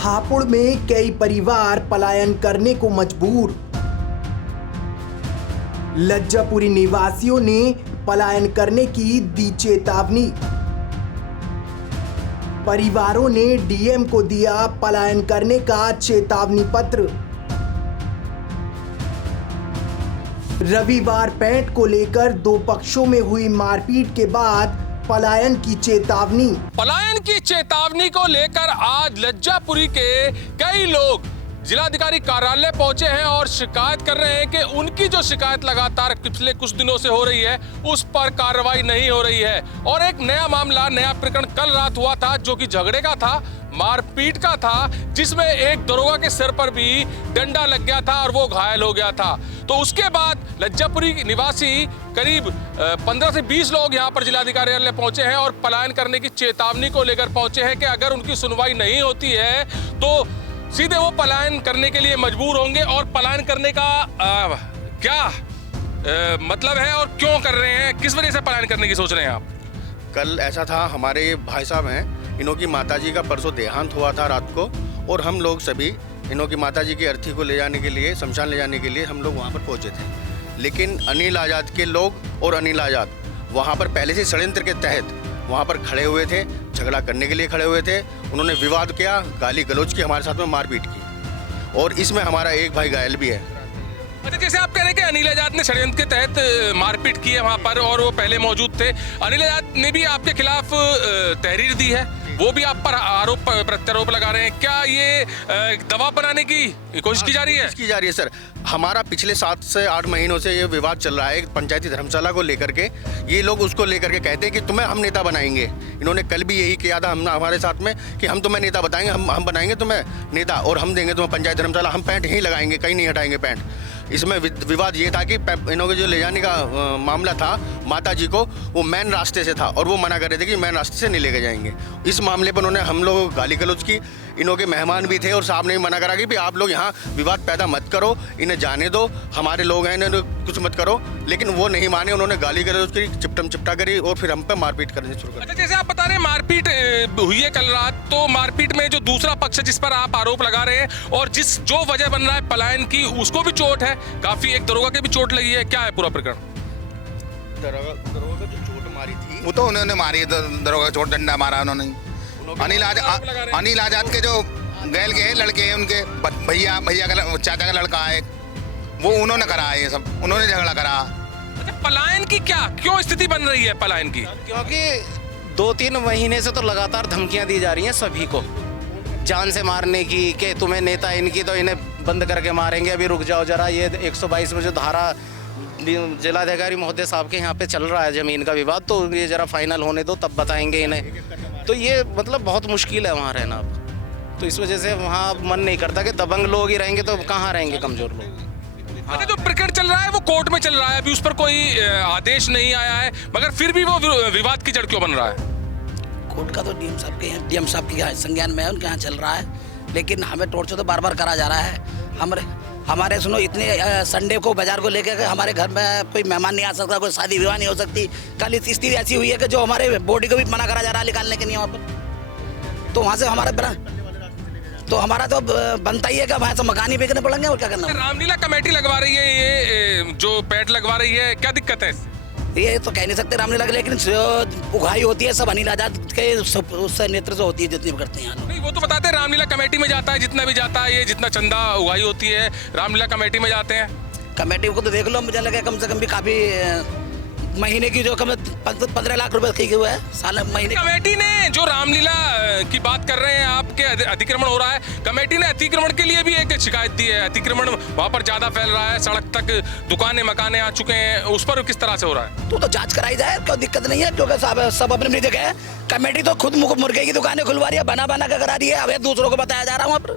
हापुड़ में कई परिवार पलायन करने को मजबूर। लज्जापुरी निवासियों ने पलायन करने की दी चेतावनी। परिवारों ने डीएम को दिया पलायन करने का चेतावनी पत्र। रविवार पैंट को लेकर दो पक्षों में हुई मारपीट के बाद पलायन की चेतावनी। पलायन की चेतावनी को लेकर आज लज्जापुरी के कई लोग जिलाधिकारी कार्यालय पहुंचे हैं और शिकायत कर रहे हैं कि उनकी जो शिकायत लगातार पिछले कुछ दिनों से हो रही है उस पर कार्रवाई नहीं हो रही है। और एक नया मामला, नया प्रकरण कल रात हुआ था जो कि झगड़े का था, मारपीट का था, जिसमें एक दरोगा के सिर पर भी डंडा लग गया था और वो घायल हो गया था। तो उसके बाद लज्जापुरी निवासी करीब 15 से 20 लोग यहाँ पर जिलाधिकारी कार्यालय पहुंचे हैं और पलायन करने की चेतावनी को लेकर पहुंचे हैं कि अगर उनकी सुनवाई नहीं होती है तो सीधे वो पलायन करने के लिए मजबूर होंगे। और पलायन करने का क्या मतलब है और क्यों कर रहे हैं, किस वजह से पलायन करने की सोच रहे हैं आप? कल ऐसा था, हमारे भाई साहब हैं, इन्हों की माताजी का परसों देहांत हुआ था रात को, और हम लोग सभी इन्हों की माताजी की अर्थी को ले जाने के लिए, शमशान ले जाने के लिए हम लोग वहाँ पर पहुँचे थे। लेकिन अनिल आज़ाद के लोग और अनिल आज़ाद वहाँ पर पहले से षड्यंत्र के तहत वहाँ पर खड़े हुए थे, झगड़ा करने के लिए खड़े हुए थे। उन्होंने विवाद किया, गाली गलौज की, हमारे साथ में मारपीट की, और इसमें हमारा एक भाई घायल भी है। अच्छा, जैसे आप कह रहे हैं कि अनिल आज़ाद ने षड्यंत्र के तहत मारपीट की है वहाँ पर और वो पहले मौजूद थे, अनिल आज़ाद ने भी आपके खिलाफ तहरीर दी है, वो भी आप पर आरोप प्रत्यारोप लगा रहे हैं। क्या ये दबाव बनाने की कोशिश की जा रही है? की जा रही है सर। हमारा पिछले 7 से 8 महीनों से ये विवाद चल रहा है पंचायती धर्मशाला को लेकर के। ये लोग उसको लेकर के कहते हैं कि तुम्हें हम नेता बनाएंगे। इन्होंने कल भी यही किया था हमारे साथ में कि हम तुम्हें नेता बताएंगे, हम बनाएंगे तुम्हें नेता और हम देंगे तुम्हें पंचायत धर्मशाला, हम पैंट ही लगाएंगे, कहीं नहीं हटाएंगे पैंट। इसमें विवाद ये था कि इन्हों के जो ले जाने का मामला था माता जी को, वो मेन रास्ते से था और वो मना कर रहे थे कि मेन रास्ते से नहीं लेके जाएंगे। इस मामले पर उन्होंने हम लोगों को गाली गलौज की। इन्हों के मेहमान भी थे और साहब ने भी मना करा कि भी आप लोग यहाँ विवाद पैदा मत करो, इन्हें जाने दो, हमारे लोग हैं, इन्हें कुछ मत करो। लेकिन वो नहीं माने, उन्होंने गाली गलौज की, चिपटा करी और फिर हम पे मारपीट करनी शुरू कर दी। अच्छा, जैसे आप बता रहे हैं मारपीट हुई है कल रात, तो मारपीट में जो दूसरा पक्ष है जिस पर आप आरोप लगा रहे हैं और जो वजह बन रहा है पलायन की, उसको भी चोट है, काफी एक दरोगा के भी चोट लगी है, क्या है पूरा प्रकरण? दरोगा को जो चोट मारी थी वो तो उन्होंने मारी है, दरोगा चोट, डंडा मारा उन्होंने। अनिल आज़ाद के जो गैल के लड़के हैं, उनके भैया का चाचा का लड़का है, वो उन्होंने करा है, ये सब उन्होंने झगड़ा करा। अच्छा, पलायन की क्यों स्थिति बन रही है पलायन की? क्योंकि 2-3 महीने से तो लगातार धमकियां दी जा रही हैं सभी को, जान से मारने की, कि तुम्हें नेता इनकी तो इन्हें बंद करके मारेंगे, अभी रुक जाओ जरा। ये 122 में जो धारा जिलाधिकारी महोदय साहब के यहाँ पे चल रहा है जमीन का विवाद, तो ये जरा फाइनल होने दो तब बताएंगे इन्हें। तो ये मतलब बहुत मुश्किल है वहाँ रहना अब, तो इस वजह से वहाँ मन नहीं करता कि दबंग लोग ही रहेंगे तो कहाँ रहेंगे कमजोर लोग। अच्छा, जो प्रकरण चल रहा है वो कोर्ट में चल रहा है, अभी उस पर कोई आदेश नहीं आया है, मगर फिर भी वो विवाद की जड़ क्यों बन रहा है? कोर्ट का तो डीएम साहब के संज्ञान में है, उनके यहाँ चल रहा है, लेकिन हमें टॉर्चर तो बार बार करा जा रहा है। हमारे सुनो, इतने संडे को बाजार को लेकर हमारे घर में कोई मेहमान नहीं आ सकता, कोई शादी विवाह नहीं हो सकती। कल इस स्थिति ऐसी हुई है कि जो हमारे बॉडी को भी मना करा जा रहा है निकालने के लिए वहाँ पर, तो वहाँ से हमारा तो बनता ही है कि वहाँ से मकान ही बेचने पड़ेंगे और क्या करना। रामलीला कमेटी लगवा रही है ये जो पैंट लगवा रही है, क्या दिक्कत है? ये तो कह नहीं सकते रामलीला के, लेकिन उगाई होती है सब अनिल आज़ाद के उससे नेतृत्व होती है जितनी भी करते हैं। नहीं, वो तो बताते हैं रामलीला कमेटी में जाता है, जितना भी जाता है, ये जितना चंदा उगाई होती है रामलीला कमेटी में जाते हैं। कमेटी को तो देख लो, मुझे लगा कम से कम भी काफी महीने की जो कम 15 लाख रुपए की हुआ है साल महीने। कमेटी ने जो रामलीला की बात कर रहे हैं, आपके अतिक्रमण हो रहा है, कमेटी ने अतिक्रमण के लिए भी एक शिकायत दी है। अतिक्रमण वहाँ पर ज्यादा फैल रहा है, सड़क तक दुकानें मकाने आ चुके हैं, उस पर किस तरह से हो रहा है? तो जांच कराई जाए, कोई दिक्कत नहीं है, क्योंकि सब अपनी जगह है। कमेटी तो खुद मुर्गे की दुकानें खुलवा रही है, बना के करा रही है, अब दूसरों को बताया जा रहा है। वहाँ पर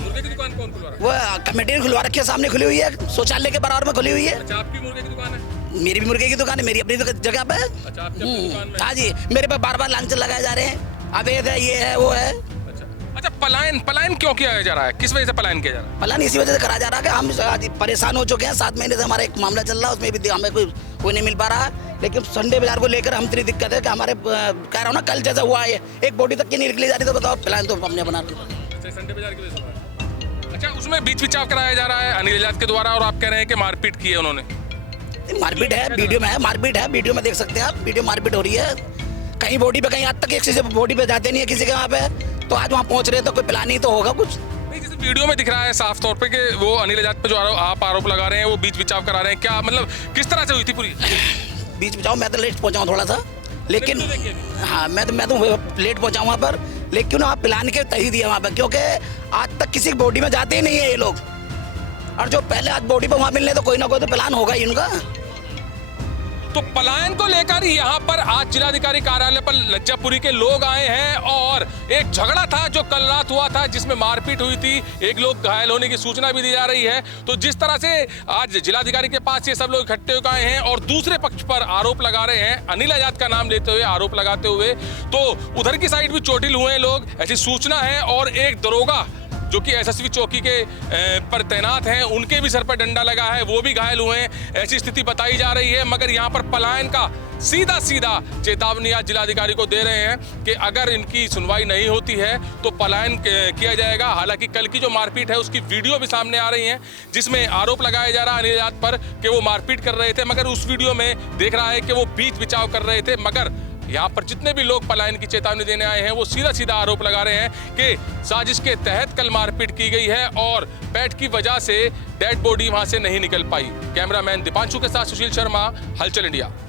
मुर्गे की दुकान कौन खुलवा रहा है? वो कमेटी ने खुलवा रखी है, सामने खुली हुई है, शौचालय के बराबर में खुली हुई है। अच्छा, आपकी मुर्गे की दुकान है? मेरी भी मुर्गे की दुकान है, मेरी अपनी जगह पे। अच्छा, आपकी अपनी दुकान में? हाँ जी, मेरे पे बार लांछन लगाए जा रहे हैं, अवैध है, ये है, वो है। अच्छा, पलायन क्यों किया जा रहा है, किस वजह से पलायन किया जा रहा है? पलायन इसी वजह से करा जा रहा है कि हम आज परेशान हो चुके हैं। 7 महीने से हमारा एक मामला चल रहा है, उसमें भी हमें कोई नहीं मिल पा रहा है। लेकिन संडे बाजार को लेकर हम इतनी दिक्कत है कि हमारे कह रहा हूँ ना, कल जैसा हुआ है, एक बॉडी तक की नहीं निकली जा रही, तो बताओ पलायन तो हमने बना संडे बाजार की वजह से हुआ है। अच्छा, उसमें बीच बिचाव कराया जा रहा है अनिल आजाद के द्वारा और आप कह रहे हैं कि मारपीट की है उन्होंने। मारपीट है, वीडियो में है, मारपीट है, वीडियो में देख सकते हैं आप, वीडियो मारपीट हो रही है। कहीं बॉडी पे, कहीं आज तक किसी से बॉडी पे जाते नहीं है किसी के वहाँ पे, तो आज वहाँ पहुँच रहे तो कोई प्लान ही तो होगा कुछ। नहीं, जैसे वीडियो में दिख रहा है साफ तौर पे कि वो अनिल आजाद पे जो आप आरोप लगा रहे हैं वो बीच बिचाव करा रहे हैं, क्या मतलब किस तरह से हुई थी पूरी? बीच में जाओ, मैं तो लेट पहुँचा हूँ थोड़ा सा, लेकिन हाँ मैं तो लेट पहुँचा वहाँ पर, लेकिन वहाँ प्लान के तही दिया वहाँ पर, क्योंकि आज तक किसी बॉडी में जाते ही नहीं है ये लोग, और जो पहले आज बॉडी पर वहाँ मिलने तो कोई ना कोई तो प्लान होगा ही उनका। तो पलायन को लेकर यहाँ पर आज जिलाधिकारी कार्यालय पर लज्जापुरी के लोग आए हैं और एक झगड़ा था जो कल रात हुआ था जिसमें मारपीट हुई थी, एक लोग घायल होने की सूचना भी दी जा रही है। तो जिस तरह से आज जिलाधिकारी के पास ये सब लोग इकट्ठे होकर आए हैं और दूसरे पक्ष पर आरोप लगा रहे हैं अनिल आजाद का नाम लेते हुए, आरोप लगाते हुए, तो उधर की साइड भी चोटिल हुए हैं लोग, ऐसी सूचना है। और एक दरोगा जो कि एसएसबी चौकी के पर तैनात हैं, उनके भी सर पर डंडा लगा है, वो भी घायल हुए हैं, ऐसी स्थिति बताई जा रही है। मगर यहाँ पर पलायन का सीधा चेतावनी आज जिलाधिकारी को दे रहे हैं कि अगर इनकी सुनवाई नहीं होती है तो पलायन किया जाएगा। हालांकि कल की जो मारपीट है उसकी वीडियो भी सामने आ रही है जिसमें आरोप लगाया जा रहा है अनिल आजाद पर कि वो मारपीट कर रहे थे, मगर उस वीडियो में देख रहा है कि वो बीच बिचाव कर रहे थे। मगर यहाँ पर जितने भी लोग पलायन की चेतावनी देने आए हैं वो सीधा आरोप लगा रहे हैं कि साजिश के तहत कल मारपीट की गई है और पेट की वजह से डेड बॉडी वहां से नहीं निकल पाई। कैमरामैन दीपांशु के साथ सुशील शर्मा, हलचल इंडिया।